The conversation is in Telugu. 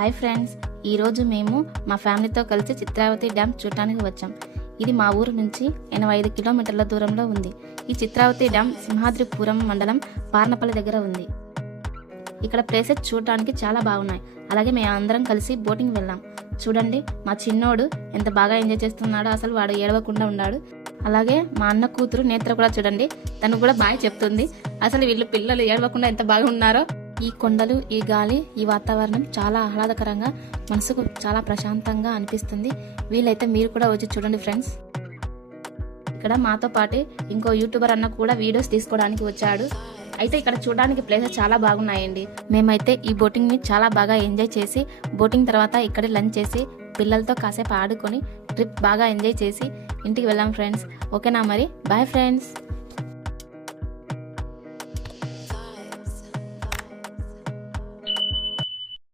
హాయ్ ఫ్రెండ్స్, ఈరోజు మేము మా ఫ్యామిలీతో కలిసి చిత్రావతి డ్యామ్ చూడటానికి వచ్చాం. ఇది మా ఊరు నుంచి 85 కిలోమీటర్ల దూరంలో ఉంది. ఈ చిత్రావతి డ్యామ్ సింహాద్రిపురం మండలం పార్నపల్లి దగ్గర ఉంది. ఇక్కడ ప్లేసెస్ చూడటానికి చాలా బాగున్నాయి. అలాగే మేము అందరం కలిసి బోటింగ్ వెళ్ళాం. చూడండి, మా చిన్నోడు ఎంత బాగా ఎంజాయ్ చేస్తున్నాడో, అసలు వాడు ఏడవకుండా ఉన్నాడు. అలాగే మా అన్న కూతురు నేత్ర కూడా చూడండి, తను కూడా బాగా చెప్తుంది. అసలు వీళ్ళు పిల్లలు ఏడవకుండా ఎంత బాగా ఉన్నారో. ఈ కొండలు, ఈ గాలి, ఈ వాతావరణం చాలా ఆహ్లాదకరంగా, మనసుకు చాలా ప్రశాంతంగా అనిపిస్తుంది. వీలైతే మీరు కూడా వచ్చి చూడండి ఫ్రెండ్స్. ఇక్కడ మాతో పాటు ఇంకో యూట్యూబర్ అన్న కూడా వీడియోస్ తీసుకోవడానికి వచ్చాడు. అయితే ఇక్కడ చూడడానికి ప్లేసెస్ చాలా బాగున్నాయండి. మేమైతే ఈ బోటింగ్ ని చాలా బాగా ఎంజాయ్ చేసి, బోటింగ్ తర్వాత ఇక్కడే లంచ్ చేసి, పిల్లలతో కాసేపు ఆడుకొని ట్రిప్ బాగా ఎంజాయ్ చేసి ఇంటికి వెళ్ళాం ఫ్రెండ్స్. ఓకేనా మరి, బాయ్ ఫ్రెండ్స్.